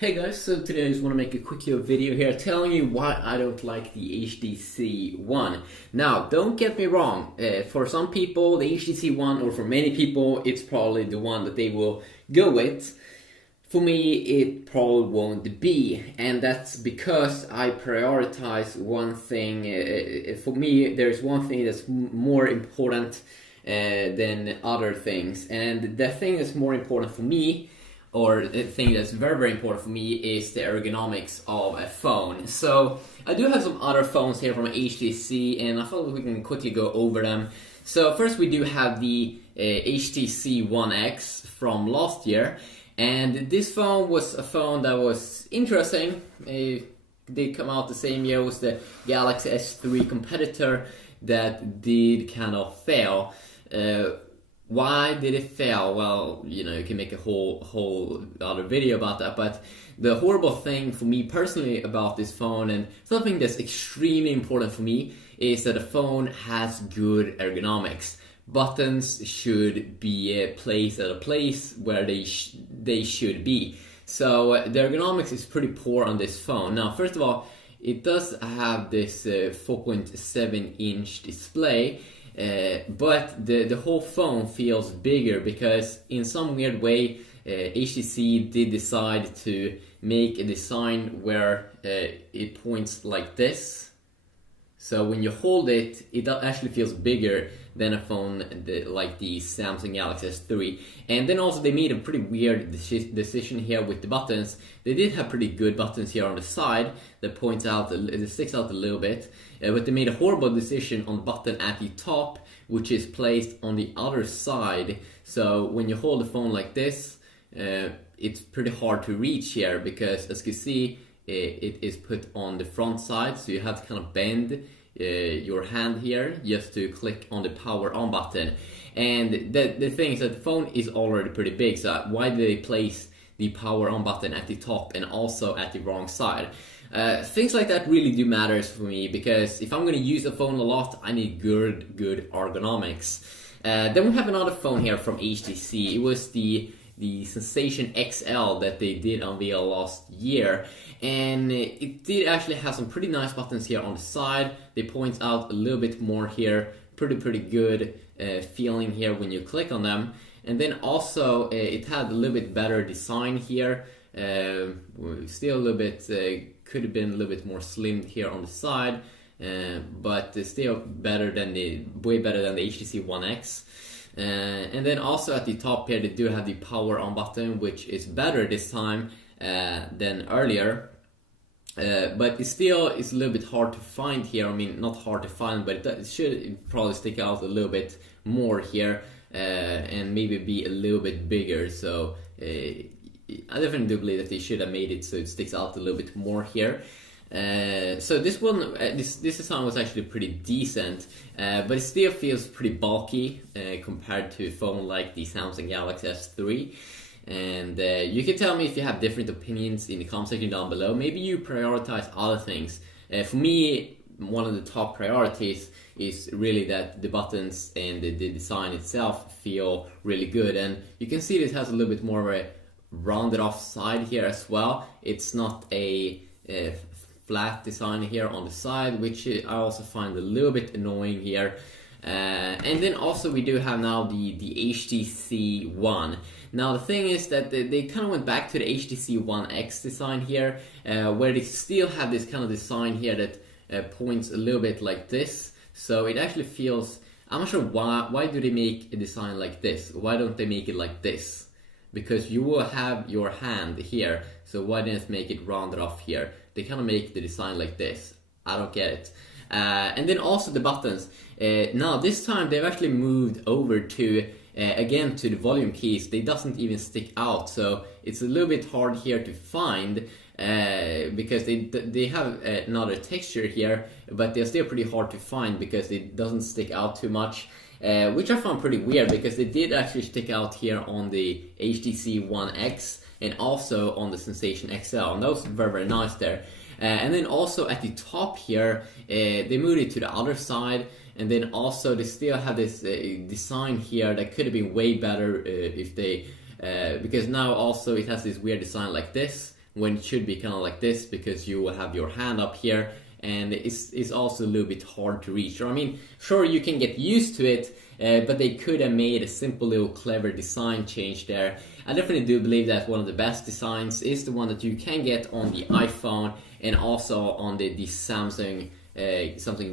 Hey guys, so today I just want to make a quick little video here telling you why I don't like the HTC One. Now, don't get me wrong, for some people the HTC One, or for many people, it's probably the one that they will go with. For me, it probably won't be, and that's because I prioritize one thing. For me, there's one thing that's more important than other things, and the thing that's more important for me, or the thing that's very, very important for me, is the ergonomics of a phone. So I do have some other phones here from HTC, and I thought we can quickly go over them. So first we do have the HTC One X from last year, and this phone was a phone that was interesting. It did come out the same year as the Galaxy S3 competitor that did kind of fail. Why did it fail? Well, you know, you can make a whole other video about that, but the horrible thing for me personally about this phone, and something that's extremely important for me, is that the phone has good ergonomics. Buttons should be placed at a place where they should be. So the ergonomics is pretty poor on this phone. Now, first of all, it does have this 4.7-inch display, but the whole phone feels bigger because in some weird way HTC did decide to make a design where it points like this. So when you hold it, it actually feels bigger than a phone like the Samsung Galaxy S3. And then also they made a pretty weird decision here with the buttons. They did have pretty good buttons here on the side that points out, it sticks out a little bit. But they made a horrible decision on the button at the top, which is placed on the other side. So when you hold the phone like this, it's pretty hard to reach here because, as you can see, it is put on the front side, so you have to kind of bend your hand here just to click on the power on button. And the thing is that the phone is already pretty big, so why did they place the power on button at the top and also at the wrong side? Things like that really do matters for me, because if I'm going to use a phone a lot, I need good ergonomics. Then we have another phone here from HTC. It was the Sensation XL that they did unveil last year, and it did actually have some pretty nice buttons here on the side. They point out a little bit more here, pretty good feeling here when you click on them. And then also it had a little bit better design here, still a little bit could have been a little bit more slimmed here on the side, but still way better than the HTC One X. And then also at the top here they do have the power on button, which is better this time than earlier, but it still is a little bit hard to find here. I mean, not hard to find, but it should probably stick out a little bit more here, and maybe be a little bit bigger. So I definitely do believe that they should have made it so it sticks out a little bit more here. So this one, this design was actually pretty decent, but it still feels pretty bulky compared to a phone like the Samsung Galaxy S3. And you can tell me if you have different opinions in the comment section down below. Maybe you prioritize other things. For me, one of the top priorities is really that the buttons and the design itself feel really good. And you can see this has a little bit more of a rounded off side here as well. It's not a flat design here on the side, which I also find a little bit annoying here. And then also we do have now the HTC One. Now the thing is that they kind of went back to the HTC One X design here, where they still have this kind of design here that points a little bit like this. So it actually feels, I'm not sure why do they make a design like this? Why don't they make it like this? Because you will have your hand here, so why didn't make it rounded off here? They kind of make the design like this. I don't get it. And then also the buttons. Now this time they've actually moved over to again to the volume keys. They doesn't even stick out, so it's a little bit hard here to find because they have another texture here, but they're still pretty hard to find because it doesn't stick out too much. Which I found pretty weird, because they did actually stick out here on the HTC One X and also on the Sensation XL, and that was very nice there. And then also at the top here, they moved it to the other side, and then also they still have this design here that could have been way better if they, because now also it has this weird design like this when it should be kind of like this, because you will have your hand up here, and it's also a little bit hard to reach. Or I mean, sure, you can get used to it, but they could have made a simple little clever design change there. I definitely do believe that one of the best designs is the one that you can get on the iPhone and also on the Samsung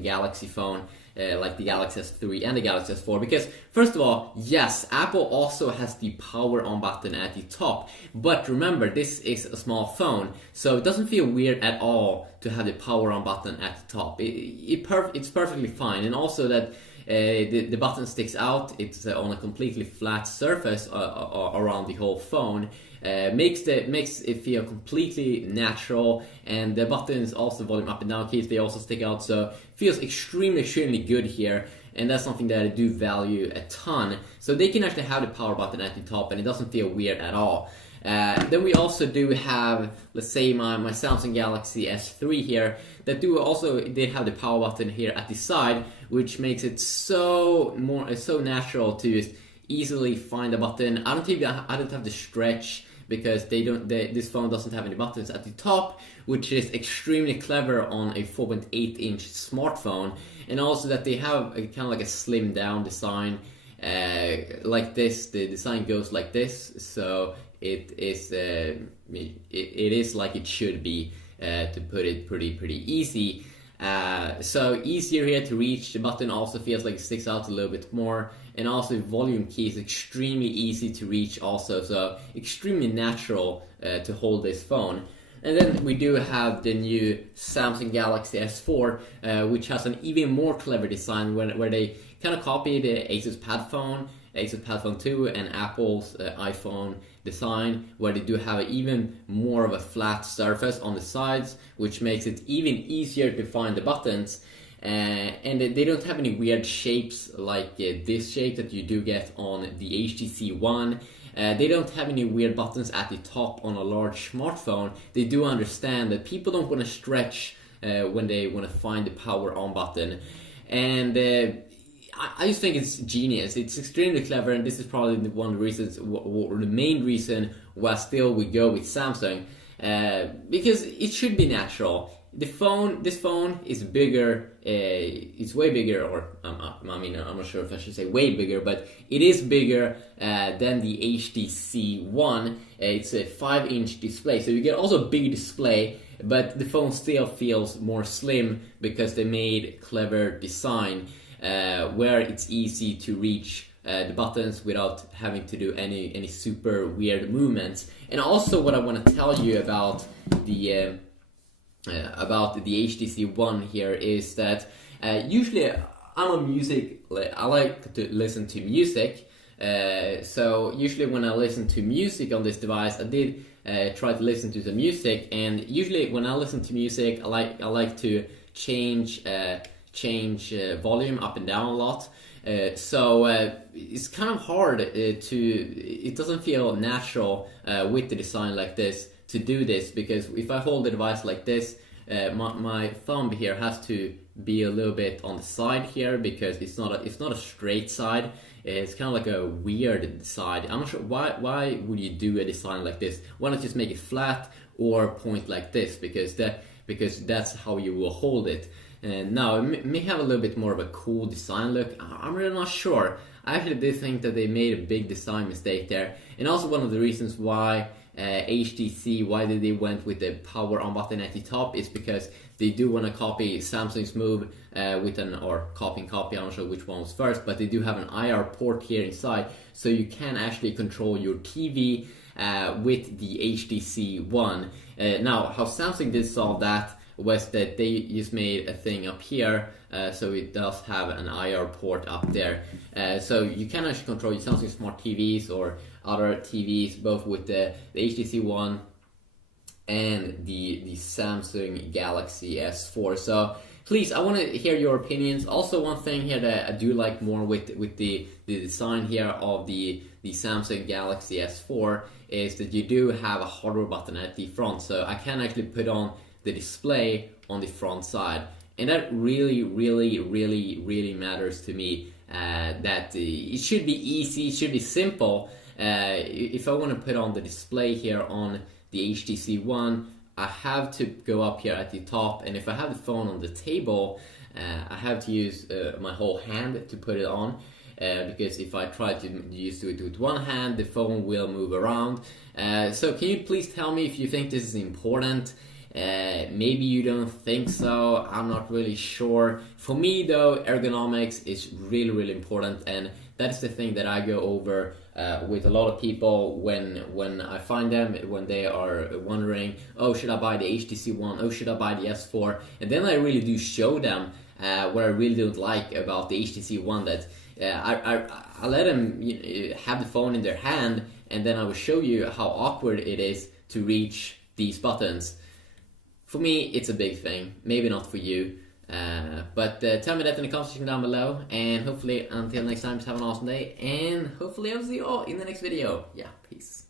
Galaxy phone, like the Galaxy S3 and the Galaxy S4. Because first of all, yes, Apple also has the power on button at the top, but remember, this is a small phone, so it doesn't feel weird at all to have the power on button at the top. It's perfectly fine. And also that the button sticks out, it's on a completely flat surface around the whole phone. Makes it feel completely natural, and the buttons, also volume up and down keys, they also stick out, so it feels extremely good here, and that's something that I do value a ton. So they can actually have the power button at the top, and it doesn't feel weird at all. Then we also do have, let's say, my Samsung Galaxy S3 here, that they have the power button here at the side, which makes it so natural to just easily find the button. I don't have to stretch, because this phone doesn't have any buttons at the top, which is extremely clever on a 4.8-inch smartphone. And also that they have kind of like a slimmed down design, like this. The design goes like this, so it is like it should be, to put it pretty easy. So easier here to reach. The button also feels like it sticks out a little bit more, and also volume key is extremely easy to reach also, so extremely natural to hold this phone. And then we do have the new Samsung Galaxy S4, which has an even more clever design, where they kind of copied the Asus Padfone 2 and Apple's iPhone design, where they do have even more of a flat surface on the sides, which makes it even easier to find the buttons. And they don't have any weird shapes like this shape that you do get on the HTC One. They don't have any weird buttons at the top on a large smartphone. They do understand that people don't want to stretch when they want to find the power on button. And I just think it's genius. It's extremely clever, and this is probably one of the reasons, or the main reason, why still we go with Samsung, because it should be natural. This phone is bigger. It's way bigger, or I mean, I'm not sure if I should say way bigger, but it is bigger than the HTC One. It's a 5-inch display, so you get also a big display, but the phone still feels more slim because they made clever design, where it's easy to reach the buttons without having to do any super weird movements. And also, what I want to tell you about the HTC One here is that usually I like to listen to music. So usually when I listen to music on this device, I did try to listen to the music, and usually when I listen to music, I like to change volume up and down a lot. So it's kind of hard it doesn't feel natural with the design like this to do this, because if I hold the device like this, my thumb here has to be a little bit on the side here, because it's not a straight side. It's kind of like a weird side. I'm not sure why would you do a design like this. Why not just make it flat or point like this, because that's how you will hold it. And now it may have a little bit more of a cool design look. I'm really not sure. I actually did think that they made a big design mistake there, and also one of the reasons why HTC, why they went with the power on button at the top, is because they do want to copy Samsung's move with copy. I'm not sure which one was first, but they do have an IR port here inside, so you can actually control your TV with the HTC One. Now, how Samsung did solve that was that they just made a thing up here, so it does have an IR port up there. So you can actually control your Samsung Smart TVs or other TVs, both with the HTC One and the Samsung Galaxy S4. So please, I want to hear your opinions. Also, one thing here that I do like more with the design here of the Samsung Galaxy S4 is that you do have a hardware button at the front, so I can actually put on the display on the front side, and that really matters to me. That it should be easy, it should be simple. If I want to put on the display here on the HTC One, I have to go up here at the top, and if I have the phone on the table, I have to use my whole hand to put it on. Because if I try to do it with one hand, the phone will move around. So can you please tell me if you think this is important? Maybe you don't think so, I'm not really sure. For me though, ergonomics is really, really important, and that's the thing that I go over with a lot of people when I find them, when they are wondering, oh, should I buy the HTC One? Oh, should I buy the S4? And then I really do show them what I really don't like about the HTC One, that I let them have the phone in their hand, and then I will show you how awkward it is to reach these buttons. For me, it's a big thing. Maybe not for you. But tell me that in the comment section down below. And hopefully, until next time, just have an awesome day. And hopefully I'll see you all in the next video. Yeah, peace.